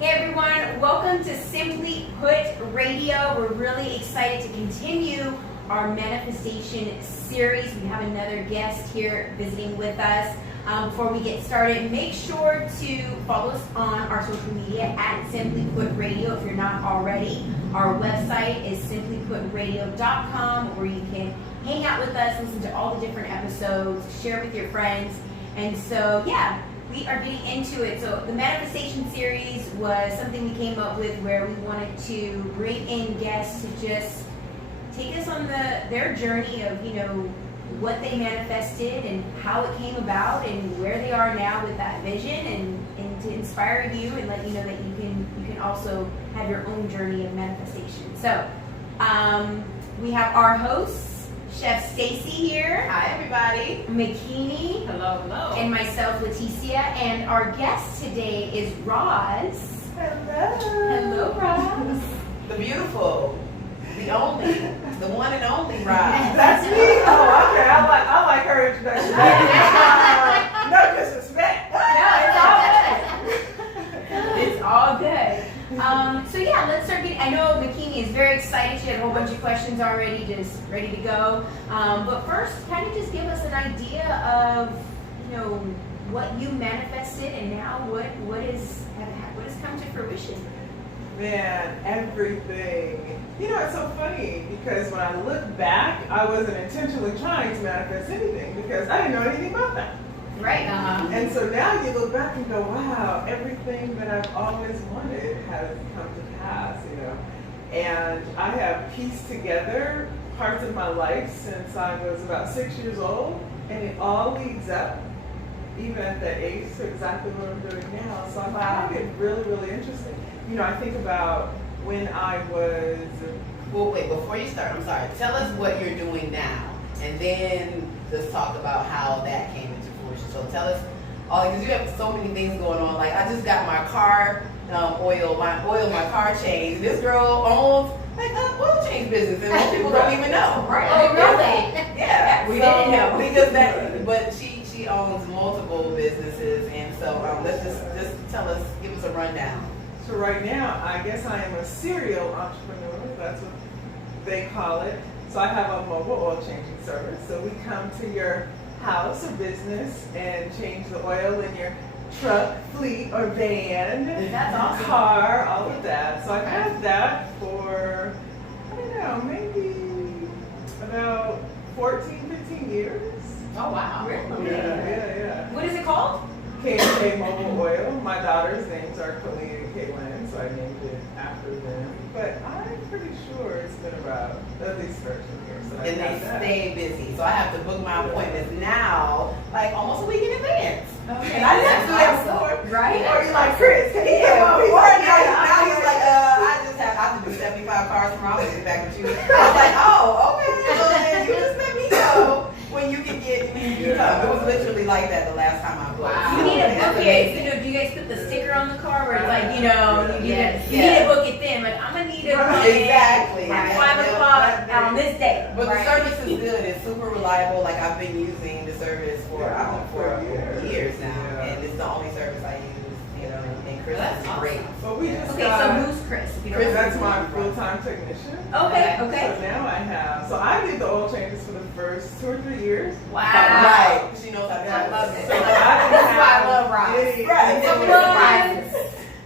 Hey everyone, welcome to Simply Put Radio. We're really excited to continue our manifestation series. We have another guest here visiting with us. Before we get started, make sure to follow us on our social media at Simply Put Radio if you're not already. Our website is simplyputradio.com where you can hang out with us, listen to all the different episodes, share with your friends. And so, yeah, we are getting into it. So the manifestation series was something we came up with where we wanted to bring in guests to just take us on their journey of, what they manifested and how it came about and where they are now with that vision, and to inspire you and let you know that you can also have your own journey of manifestation. So we have our hosts, Chef Stacy here. Hi, everybody. McKinney. Hello, hello. And myself, Leticia. And our guest today is Roz. Hello. Hello, Roz. The beautiful, the only, the one and only Roz. That's me? Oh, okay. I like her introduction. No disrespect. No, it's all good. So yeah, let's start getting, I know McKinney is very excited. She had a whole bunch of questions already, just ready to go. But first, kind of just give us an idea of, what you manifested and now what has come to fruition. Man, everything. It's so funny because when I look back, I wasn't intentionally trying to manifest anything because I didn't know anything about that. Right. And so now you look back and go, wow, everything that I've always wanted has come to pass, And I have pieced together parts of my life since I was about 6 years old, and it all leads up, even at that age, to exactly what I'm doing now. So I find it really, really interesting. I think about when I was... Well, wait, before you start, I'm sorry. Tell us what you're doing now, and then let's talk about how that came into fruition. So tell us, because you have so many things going on. Like, I just got my car my car changed. This girl owns like an oil change business, and most people don't even know. Right. Oh, really? Yeah, we didn't know. Because but she owns multiple businesses, and so let's just tell us, give us a rundown. So right now, I guess I am a serial entrepreneur. That's what they call it. So I have a mobile oil changing service. So we come to your house or business and change the oil in your truck, fleet, or van, That's awesome. car, all of that. So I've had that for, I don't know, maybe about 14, 15 years. Oh wow! Really? Yeah. What is it called? K&K Mobile Oil. My daughter's names are Colleen and Caitlin, so I named it after them. But I'm pretty sure it's been about at least 13 years. So And they stay busy, so I have to book my appointments now, like almost a week in advance. Okay. And I didn't have to do that before. Right? Or you're like, Chris, can you Yeah, come before on? now he's like, I have to do 75 cars tomorrow. I'll get back with you. I was like, oh, okay. Well, then you just let me know when you can get you come. It was literally like that the last time I booked. You need to book it. Do you guys put the sticker on the car where it's like, you need to book it then? Like, I'm gonna need it Exactly. at 5 o'clock on this day. But the service is good. It's super reliable. Like, I've been using the service for years now, and it's the only service I use. And Chris is great. But we just Okay, got, so who's Chris? If you don't Chris, mind. that's my full-time technician. Okay. So now I have, so I did the oil changes for the first 2 or 3 years. Wow. Right. She knows how to I love it. So I That's didn't why I have love Roz. any- Right. So many surprises.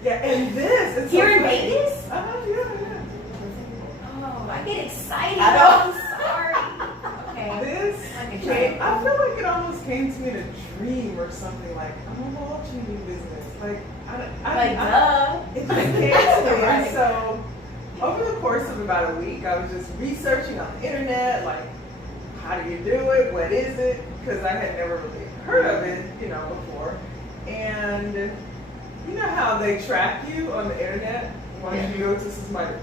Yeah, and this is Here so in funny. Vegas? Yeah. Oh, I get excited. I know. I'm sorry. Okay. This Like a came, child. I feel like it almost came to me in a dream or something, like, I'm a oil changing business. Like, it just came to me. And so, over the course of about a week, I was just researching on the internet, like, how do you do it? What is it? Because I had never really heard of it, before. And you know how they track you on the internet once you go to somebody.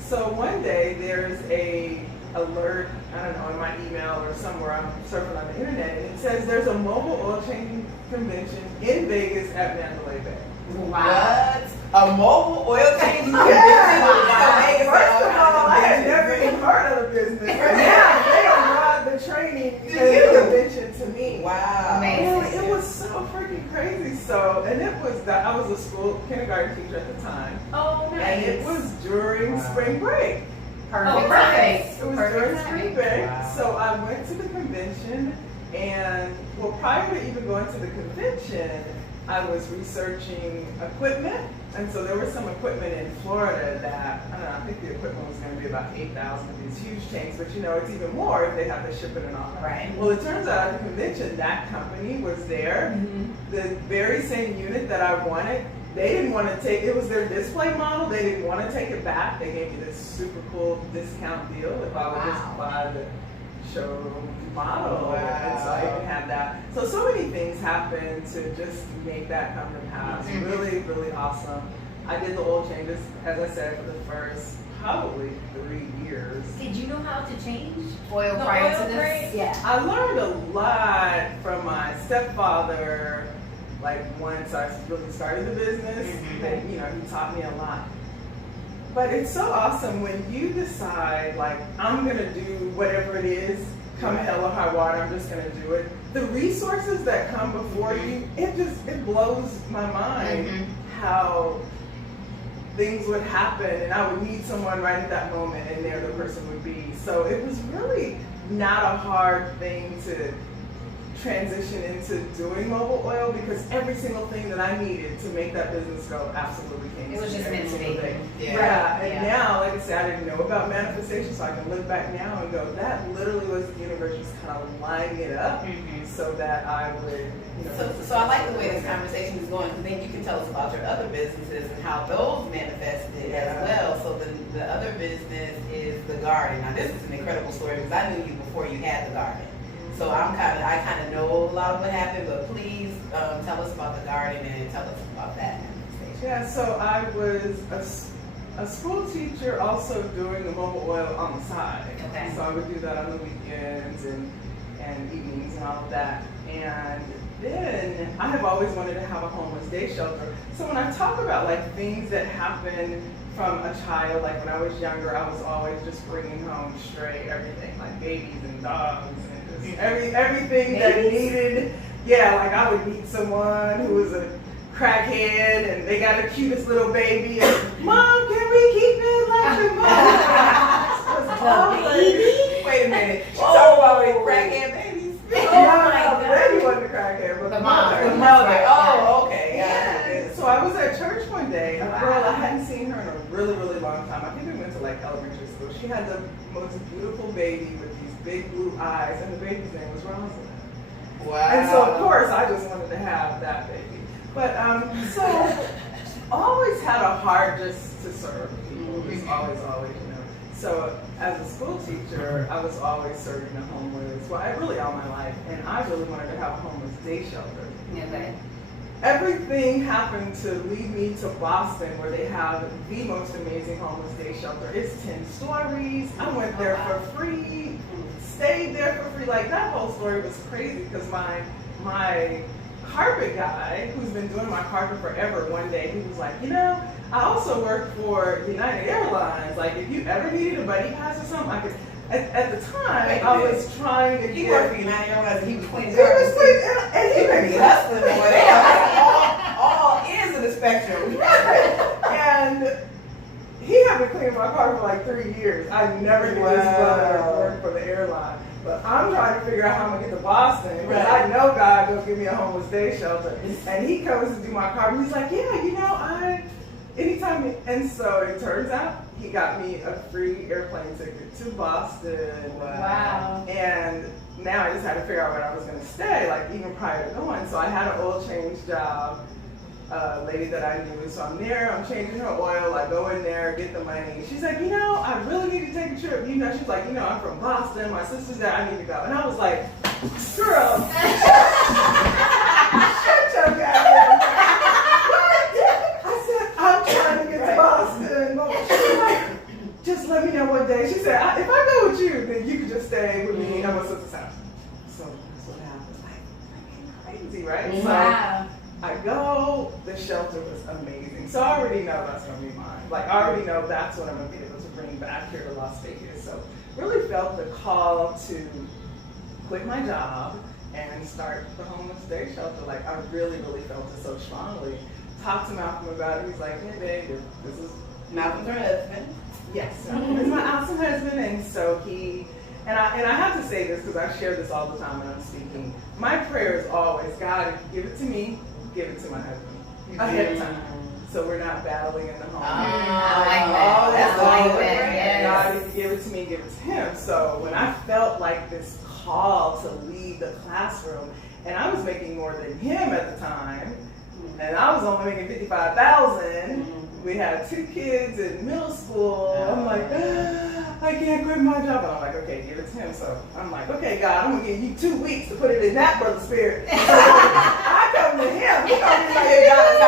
So one day there's a alert, I don't know, in my email or somewhere I'm surfing on the internet, and it says there's a mobile oil changing convention in Vegas at Mandalay Bay. Wow. What? A mobile oil change? Yeah. First of all, I had never even heard of the business. Yeah, they don't run the training and the convention to me. Wow. Amazing. It was so freaking crazy. So, and it was that I was a school school kindergarten teacher at the time. Oh, nice. And it was during spring break. Oh, perfect. It was during spring break. So I went to the convention, and well, prior to even going to the convention, I was researching equipment. And so there was some equipment in Florida that, I don't know, I think the equipment was going to be about 8,000 of these huge tanks, but you know, it's even more if they have to ship it and all that. Right. Well, it turns out at the convention, that company was there. The very same unit that I wanted, they didn't want to take, it was their display model, they didn't want to take it back. They gave me this super cool discount deal if I would just buy the showroom model. And so I even had that. So many things happened to just make that come to pass. Really, really awesome. I did the oil changes, as I said, for the first probably 3 years. Did you know how to change Oil the prior oil to this? price? Yeah. I learned a lot from my stepfather, like once I really started the business, that, you know, he taught me a lot. But it's so awesome when you decide, like, I'm gonna do whatever it is, come hell or high water, I'm just gonna do it. The resources that come before you, it blows my mind how things would happen, and I would meet someone right at that moment, and there the person would be. So it was really not a hard thing to transition into doing mobile oil, because every single thing that I needed to make that business go absolutely came. It was just meant to be. Yeah, and now, like I said, I didn't know about manifestation, so I can look back now and go, that literally was the universe just kind of lining it up so that I would, you know. So I like the way this conversation is going, because then you can tell us about your other businesses and how those manifested as well. So the other business is the garden. Now this is an incredible story, because I knew you before you had the garden. So I kind of know a lot of what happened, but please tell us about the garden and tell us about that manifestation. Yeah, so I was a school teacher also doing the mobile oil on the side. Okay. So I would do that on the weekends and evenings and all of that. And then I have always wanted to have a homeless day shelter. So when I talk about like things that happen from a child, like when I was younger, I was always just bringing home stray everything, like babies and dogs and just everything that needed. Yeah, like I would meet someone who was a crackhead and they got the cutest little baby and, Mom, can we keep it like the mom? Wait a minute. She's talking about crackhead babies. No, the baby wasn't a crackhead, but The mother. The mother. Oh, okay. Yeah. So I was at church one day, a girl, I hadn't seen her in a really, really long time. I think we went to like elementary school. She had the most beautiful baby with these big blue eyes, and the baby's name was Rosalind. Wow. And so of course I just wanted to have that baby. But so always had a heart just to serve people. Just always, you know. So as a school teacher, I was always serving the homeless. Well, really all my life, and I really wanted to have a homeless day shelter. Okay. Everything happened to lead me to Boston, where they have the most amazing homeless day shelter. It's 10 stories. I went there for free, stayed there for free. Like that whole story was crazy, because my carpet guy, who's been doing my carpet forever, one day he was like, you know, I also work for United Airlines. Like if you ever needed a buddy pass or something, I could. At the time, I was trying to He worked for United Airlines and he was cleaning He was garbage. cleaning, and he He be hustling over there. All ends of the spectrum. And he had been cleaning my car for like 3 years. I never knew his brother worked for the airline. But I'm trying to figure out how I'm gonna get to Boston, because I know God will give me a homeless day shelter. And he comes to do my car, and he's like, yeah, you know, anytime. And so it turns out he got me a free airplane ticket to Boston. Wow. And now I just had to figure out where I was gonna stay, like even prior to going. So I had an oil change job. Lady that I knew, so I'm there, I'm changing her oil, I go in there, get the money. She's like, you know, I really need to take a trip. You know, she's like, you know, I'm from Boston, my sister's there, I need to go. And I was like, girl, shut your goddamn mouth. I said, I'm trying to get to Boston. She's like, just let me know what day. She said, if I go with you, then you can just stay with me at my sister's house. So that's what happened. Like, freaking crazy, right? Wow. So, I go, the shelter was amazing. So I already know that's gonna be mine. Like I already know that's what I'm gonna be able to bring back here to Las Vegas. So really felt the call to quit my job and start the homeless day shelter. Like I really, really felt it so strongly. talked to Malcolm about it. He's like, hey babe, this is Malcolm's her husband. yes, Malcolm is my awesome husband, and so and I have to say this because I share this all the time when I'm speaking. My prayer is always, God, if you give it to me, give it to my husband ahead of time, so we're not battling in the home. I like that. I like that. Yes. God, if you give it to me, give it to him. So when I felt like this call to leave the classroom, and I was making more than him at the time, and I was only making $55,000. We had 2 kids in middle school. I'm like, I can't quit my job. And I'm like, okay, give it to him. So I'm like, okay, God, I'm gonna give you 2 weeks to put it in that brother's spirit. So I come to him. He gonna be like, hey, God,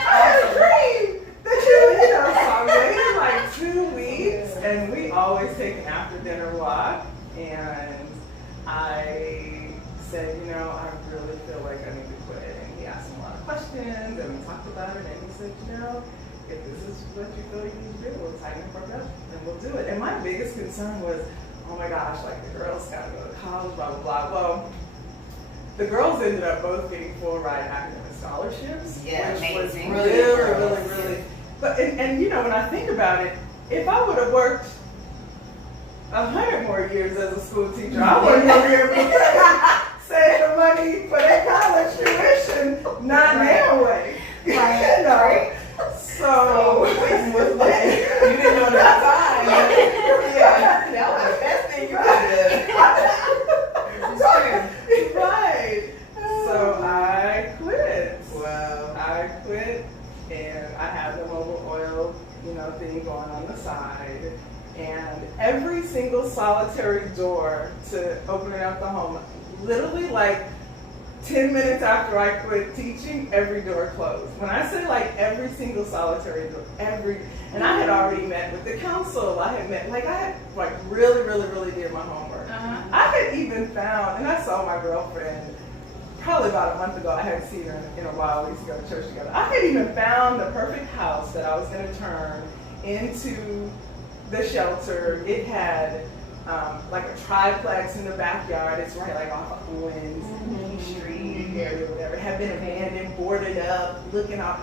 I had a dream that you know. So I waited like 2 weeks, and we always take an after dinner walk. And I said, you know, I really feel like I need to quit. And he asked me a lot of questions, and we talked about it. And he said, you know, if this is what you feel you need to do, we'll tighten up our belt and we'll do it. And my biggest concern was, oh my gosh, like the girls gotta go to college, blah, blah, blah. Well, the girls ended up both getting full ride academic scholarships, Yeah, which was amazing. really. But and you know, when I think about it, if I would have worked 100 more years as a school teacher, I wouldn't have been able to save the money for their college tuition, not now way. Right. You know. So was like, you didn't know that time. Yeah, that was the best thing you could do. Right. So I quit. Wow. I quit, and I had the mobile oil, you know, thing going on the side. And every single solitary door to opening up the home, literally like 10 minutes after I quit teaching, every door closed. When I say like every single solitary door, and I had already met with the council. I had really did my homework. I had even found, and I saw my girlfriend probably about a month ago. I hadn't seen her in a while. We used to go to church together. I had even found the perfect house that I was going to turn into the shelter. It had like a triplex in the backyard. It's right like off of Owens Street area, whatever. It had been abandoned, boarded up, looking out.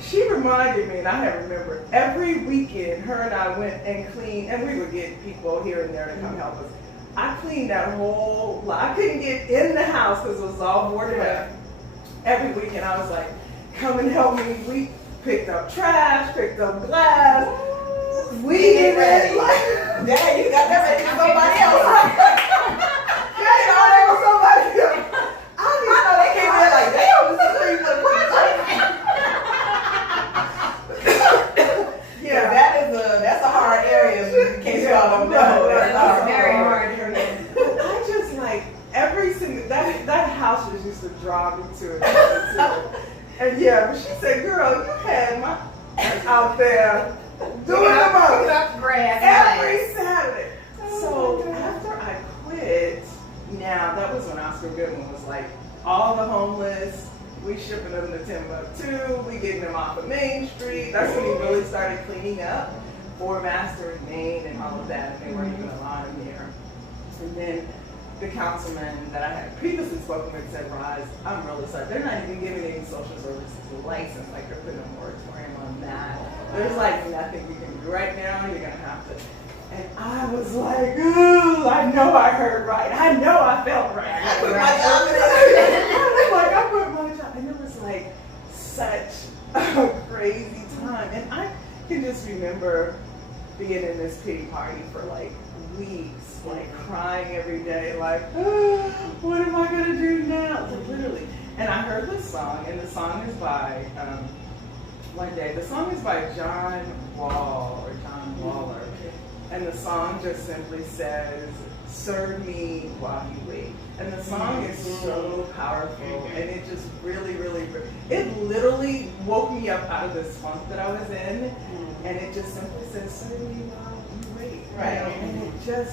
She reminded me, and I have remembered, every weekend her and I went and cleaned, and we would get people here and there to come help us. I cleaned that whole lot. I couldn't get in the house because it was all boarded up. Every weekend I was like, come and help me. We picked up trash, picked up glass. We get ready. Yeah, you got that ready for somebody else. Yeah, you know, there was somebody else. I didn't know They came in like, damn, this is pretty for the project. Yeah, that's a hard area in case y'all don't know. That's a very hard area. I just like every single that house just used to draw me to it. And yeah, but she said, "Girl, you had my out there doing the most Up grass. every Saturday." So after I quit, now that was when Oscar Goodwin was like, all the homeless, we shipping them to Timbuktu, we getting them off of Main Street. That's when he really started cleaning up for Master and Main and all of that, and they weren't even allowed him there. And then the councilman that I had previously spoken with said, Roz, I'm really sorry. They're not even giving any social services license, like they're putting a moratorium on that. There's like nothing we can do right now, you're gonna have to. And I was like, ooh, I know I heard right. I know I felt right. I quit my job. I quit my job. And it was like such a crazy time. And I can just remember being in this pity party for like weeks, like crying every day, like, oh, what am I gonna do now? Like, literally. And I heard this song, and the song is by, one day, the song is by John Waller. And the song just simply says, serve me while you wait. And the song is so powerful, and it just really, it literally woke me up out of this funk that I was in, and it just simply says, serve me while you wait. Right. You know?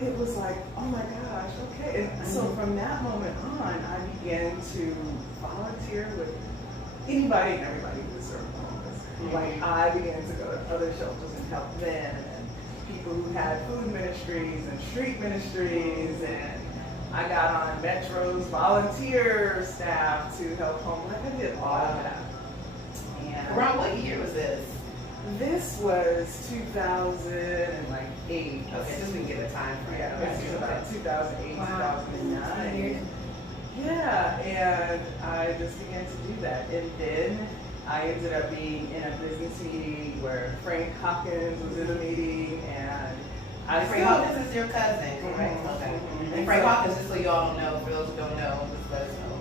And it was like, oh my gosh, okay. And so from that moment on, I began to volunteer with anybody and everybody who was serving homeless. Like, I began to go to other shelters and help them, and people who had food ministries and street ministries and I got on Metro's volunteer staff to help home. Like I did all of that. And Around what year was this? this was 2008. Okay, just we can get a time frame. Yeah, this is about 2008, Wow. 2009. Yeah, and I just began to do that. And then I ended up being in a business meeting where Frank Hopkins was in the meeting, and I Frank Hawkins is your cousin, correct? Mhm. Okay. Mhm. And Frank Hawkins, just so y'all don't know, for those who don't know, just let us know.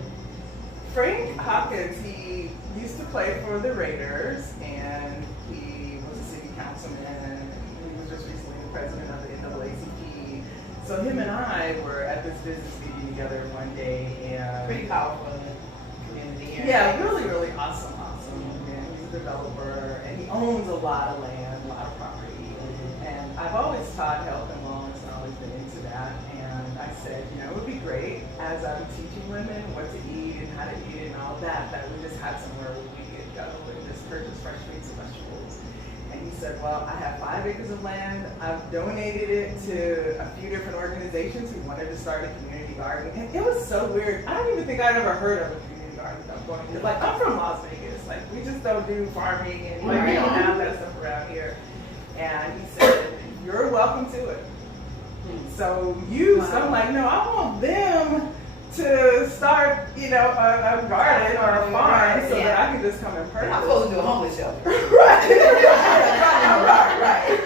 Frank Hopkins, he used to play for the Raiders, and he was a city councilman, and he was just recently the president of the NAACP. So him and I were at this business meeting together one day, and Pretty powerful in the community here. yeah, really, really awesome. And he's a developer, and he owns a lot of land, a lot of property. And I've always taught health and wellness, and always been into that. And I said, you know, it would be great as I'm teaching women what to eat and how to eat it and all that, that we just had somewhere where we could go and just purchase fresh fruits and vegetables. And he said, well, I have 5 acres of land. I've donated it to a few different organizations who wanted to start a community garden. And it was so weird. I don't even think I'd ever heard of a community garden without going to, like, I'm from Las Vegas. Like, we just don't do farming and like, we don't have that stuff around here. And he said, you're welcome to it. So so I'm like, no, I want them to start, you know, a garden or a farm so that I can just come and purchase. I'm supposed to do a homeless shelter. Right. right.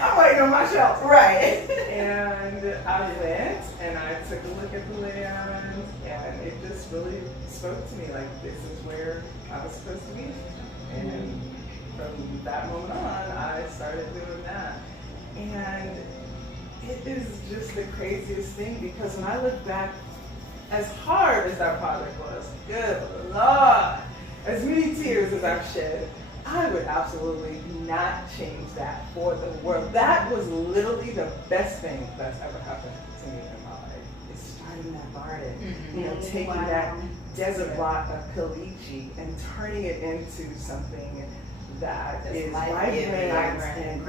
I'm waiting on my shelter. Right. And I went and I took a look at the land, and it just really spoke to me like this is where I was supposed to be. And from that moment on, I started doing that. And it is just the craziest thing because when I look back, as hard as that project was, good Lord, as many tears as I've shed, I would absolutely not change that for the world. That was literally the best thing that's ever happened to me in my life, is starting that garden. You know, taking that desert lot of caliche and turning it into something that That's is life-giving, vibrant and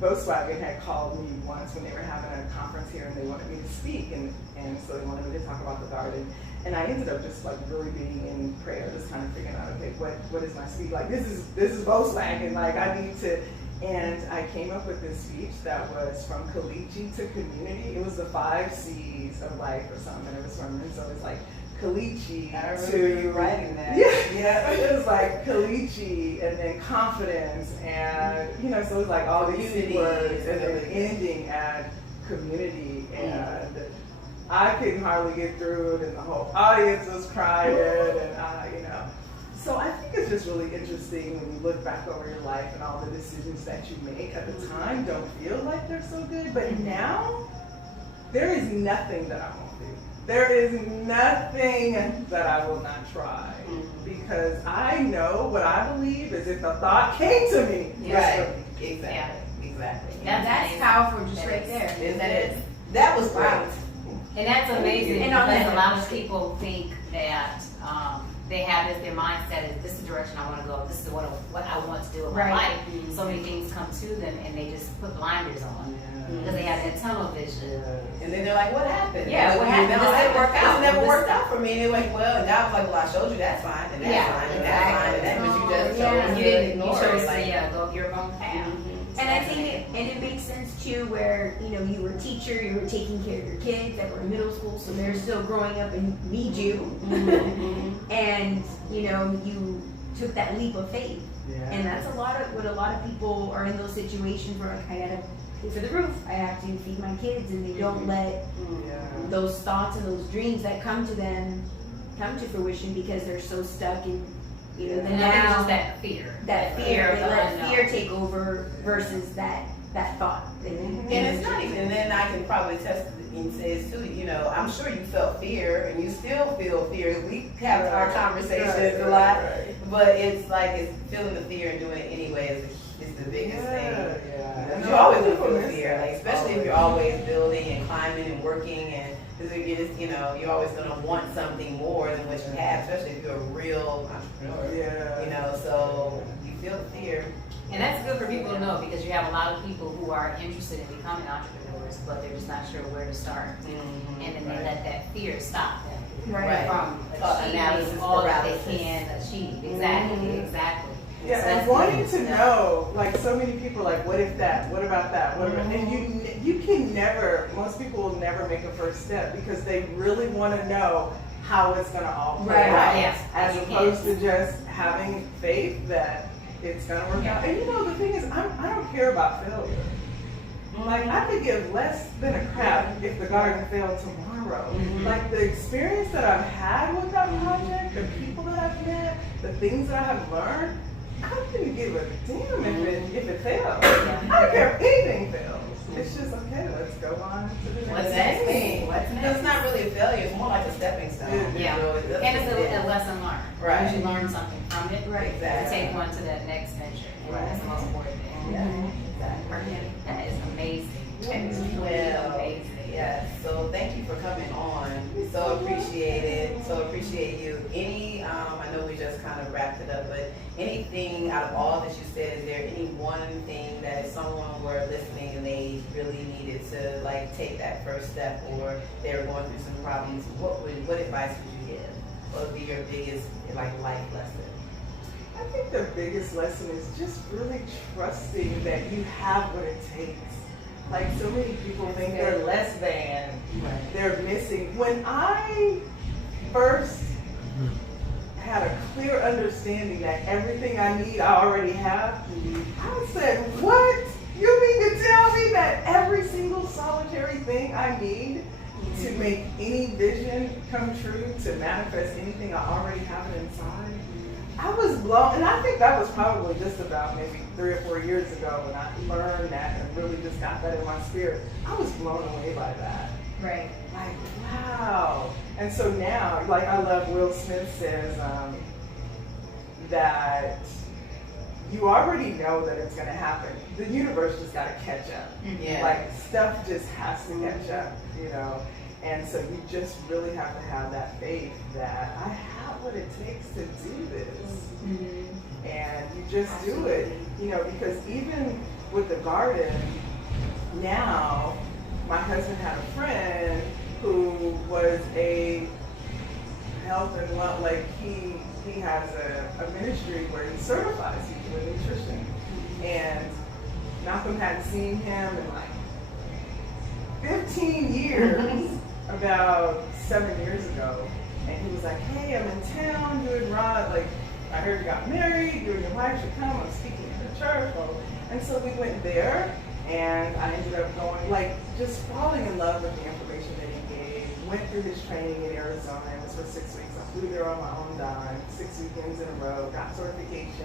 Volkswagen had called me once when they were having a conference here and they wanted me to speak and so they wanted me to talk about the garden. And I ended up just like really being in prayer, just kind of figuring out, okay, what is my speech? Like this is Volkswagen, like I need to, and I came up with this speech that was from caliche to community. It was the 5 C's of life or something, and it was from, and so it's like caliche I remember you writing that. Yeah, it was like caliche and then confidence and, you know, so it was like all these Unity. words and then ending at community and I couldn't hardly get through it and the whole audience was crying and I, you know. So I think it's just really interesting when you look back over your life and all the decisions that you make at the time don't feel like they're so good, but now there is nothing that I won't do. There is nothing that I will not try because I know what I believe is if the thought came to me. Right. Exactly. That's powerful just right there. Isn't it? That was great. And that's amazing And on because that a lot of people think that they have this, their mindset is this is the direction I want to go, this is what I want to do in my Right. life. So many things come to them and they just put blinders on because they have that tunnel vision. And then they're like, what happened? Yeah, what happened? This didn't work out. This never worked out for me. And they're like, well, and I was like, well, I showed you that's fine, and that's Yeah, fine, and that's fine, and that's but you just Yeah. chose You to didn't, you ignore chose it. to Like, go your own path. And I think it makes sense too where, you know, you were a teacher, you were taking care of your kids that were in middle school, so they're still growing up and need you. And, you know, you took that leap of faith. And that's what a lot of people are in those situations where like, I gotta pay for the roof, I have to feed my kids, and they don't let those thoughts and those dreams that come to them come to fruition because they're so stuck in, you know, the And I think it's now. just that fear. That fear, of they the let unknown. fear take over versus that thought. and it's not even, and then I can probably test and say this too, you know, I'm sure you felt fear and you still feel fear. We have our conversations a lot, but it's like it's feeling the fear and doing it anyway is the biggest thing. You're always gonna feel fear, like especially if you're always building and climbing and working, and because you're just, you know, you're always gonna want something more than what you have, especially if you're a real entrepreneur. You know, so you feel the fear. And that's good for people to know because you have a lot of people who are interested in becoming entrepreneurs, but they're just not sure where to start. And then they let that fear stop them Right. from Analysis achieving all that paralysis. they can achieve. Exactly, exactly. Yeah, So and that's wanting good to know, like so many people are like, what if that? What about that? What about, and you can never, most people will never make a first step because they really want to know how it's going to all play Right, out. yes. As You opposed can. to just having faith that it's going to work out. And you know, the thing is, I don't care about failure. Like, I could give less than a crap if the garden failed tomorrow. Like, the experience that I've had with that project, the people that I've met, the things that I have learned, I couldn't give a damn if it fails. I don't care if anything fails. It's just, okay, let's go on to the What's next next? thing. What's It's next? not really a failure. It's more like a stepping stone. Yeah. You know, it doesn't- And it's a lesson learned. Right. Because you learn something from it. Right. To Exactly. take one to that next venture. Right. That's the most important thing. Yeah. Exactly. That is amazing. Well, Amazing. yes. So thank you for coming on. So appreciate it. So appreciate you. I know we just kind of wrapped it up, but anything out of all that you said, is there any one thing that if someone were listening and they really needed to like take that first step, or they were going through some problems, what advice would you give? What would be your biggest like life lesson? I think the biggest lesson is just really trusting that you have what it takes. Like, so many people think they're less than, they're missing. When I first had a clear understanding that everything I need I already have, I said, what? You mean to tell me that every single solitary thing I need to make any vision come true, to manifest anything I already have it inside? I was blown, and I think that was probably just about maybe 3 or 4 years ago when I learned that and really just got that in my spirit. I was blown away by that. Right. Like, wow. And so now, like, I love Will Smith says that you already know that it's going to happen. The universe just got to catch up. Yeah. Like, stuff just has to catch up, you know? And so you just really have to have that faith that I have what it takes to do this. And you just do it, you know, because even with the garden, now my husband had a friend who was a health and well, like he has a ministry where he certifies people in nutrition. And Malcolm hadn't seen him in like 15 years, about 7 years ago. And he was like, hey, I'm in town doing Rod, like, I heard you got married, you and your wife should come, I'm speaking at the church. And so we went there, and I ended up going, like, just falling in love with the information that he gave. Went through his training in Arizona, it was for 6 weeks. I flew there on my own dime, 6 weekends in a row, got certification.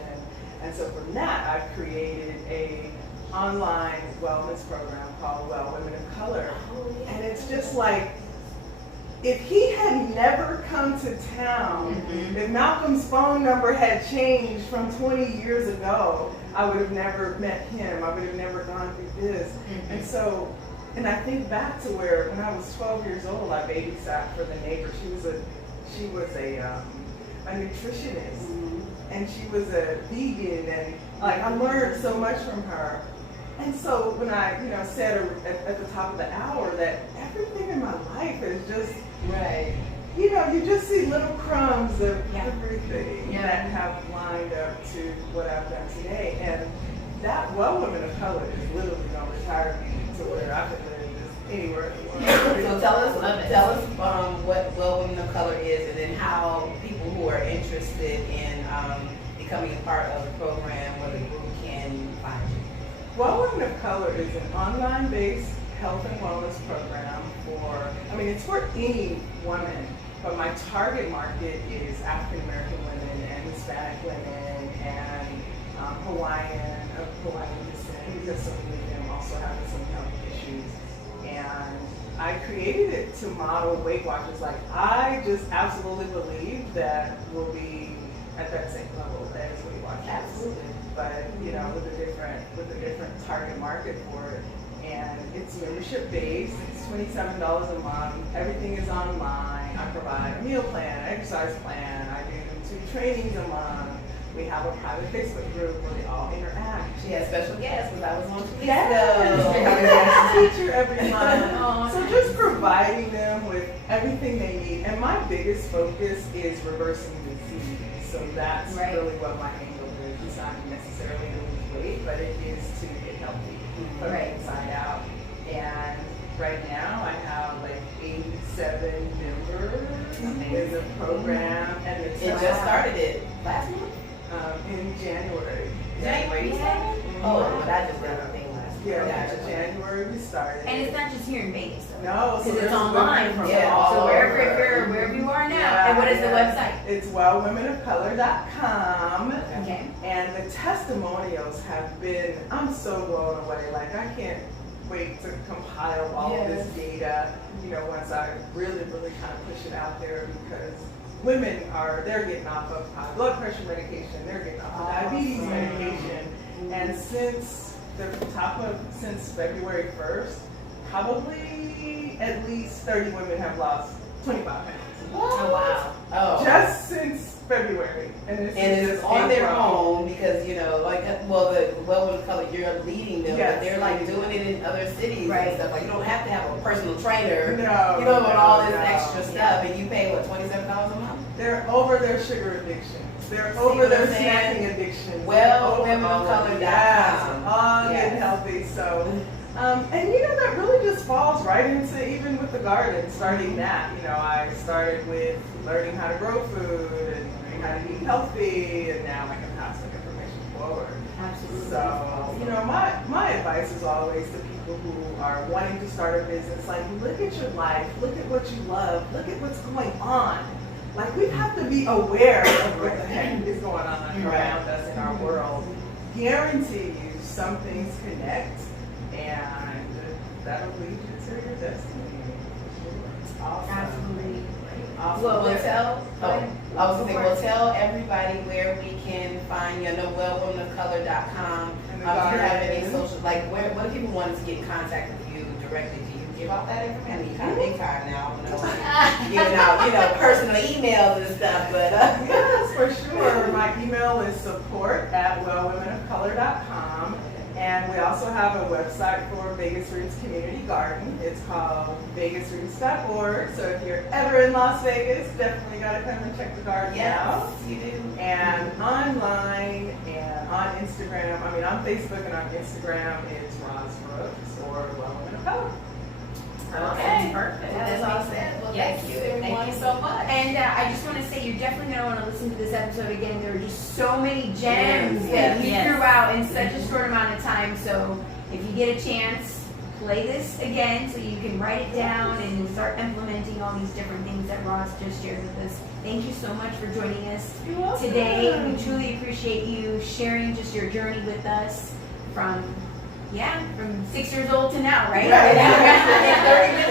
And so from that, I've created a online wellness program called Well Women of Color. And it's just like, if he had never come to town, if Malcolm's phone number had changed from 20 years ago, I would have never met him. I would have never gone through this. And so, and I think back to where when I was 12 years old, I babysat for the neighbor. She was a nutritionist, and she was a vegan, and like I learned so much from her. And so when I, said at the top of the hour that everything in my life is just, Right. you just see little crumbs of everything that have lined up to what I've done today. And that Well Women of Color is literally going to retire me to where I could live just anywhere in the world. So tell us what Well Women of Color is, and then how people who are interested in becoming a part of the program or the group can find you. Well Women of Color is an online-based health and wellness program it's for any woman, but my target market is African American women and Hispanic women and of Hawaiian descent, because so many of them also have some health issues. And I created it to model Weight Watchers. Like, I just absolutely believe that we'll be at that same level as Weight Watchers. Absolutely. But with a different target market for it. And it's membership based. It's $27 a month. Everything is online. I provide a meal plan, an exercise plan. I do 2 trainings a month. We have a private Facebook group where they all interact. She had special guests because I was on 2 weeks Yes, ago. we have a guest teacher every month. Oh, So just providing them with everything they need. And my biggest focus is reversing disease. So that's Right. really what my angle is. It's not necessarily to lose weight, but it is to get healthy from Right. the inside out. And right now I have like 87 members in the program. And it's It just started it last month? in January. January, you said? Oh, but I just read the thing last month. Yeah, Gotcha. January we started. And it's not just here in Vegas, though. No, so Because it's there's online. women from Yeah, all So wherever over. wherever you are now. Yeah, And what is the yeah. website? It's wellwomenofcolor.com. Okay. And the testimonials have been, I'm so blown away. Like, I can't wait to compile all of this data, you know, once I really, really kind of push it out there, because women they're getting off of high blood pressure medication, they're getting off of diabetes medication. And since February 1st, probably at least 30 women have lost 25 pounds. Oh, wow. Oh. Just since February. And And it's on their own because, you know, like, well, the Wellwomen of Color, you're leading them, Yes. but they're like doing it in other cities Right. and stuff. Like, you don't have to have a personal trainer, No, you know, and all this no. extra stuff. And you pay, what, $27 a month? They're over their sugar addiction. They're See over what their I'm saying? snacking addiction. Wellwomenofcolor.com. Yes, all Yes. getting healthy. So, and you know, that really just falls right into even with the garden, starting that. You know, I started with learning how to grow food and learning how to eat healthy, and now I can pass the information forward. Absolutely. So, you know, my advice is always to people who are wanting to start a business, like, look at your life, look at what you love, look at what's going on. Like, we have to be aware of what the heck is going on around us in our world. Guarantee you some things connect, and that'll lead you to your destiny. Awesome. Absolutely. Awesome. Well, Well, there- tell, Go ahead. I was gonna say, Go well, for it. tell everybody where we can find you. I know wellwomenofcolor.com. And Do the you have any garden. social, like, what if people wanted to get in contact with you directly? Do you give out that information? I mean, you're kind of big time now. I don't know, giving out, you know, personal emails and stuff, but, Yes, for sure. My email is support@wellwomenofcolor.com. And we also have a website for Vegas Roots Community Garden. It's called vegasroots.org. So if you're ever in Las Vegas, definitely got to come and check the garden out. yes, you do. And online and on Instagram, I mean on Facebook and on Instagram, it's Roz Brooks or Wellwomen of Color. Okay. Perfect. That is all said. Well, Yes. thank you, everyone. Thank you so much. And I just want to say, you're definitely going to want to listen to this episode again. There are just so many gems Yes, that we yes. threw out in such a short amount of time. So if you get a chance, play this again so you can write it down and start implementing all these different things that Roz just shared with us. Thank you so much for joining us You're welcome. today. We truly appreciate you sharing just your journey with us from 6 years old to now, right? Right. In 30 minutes.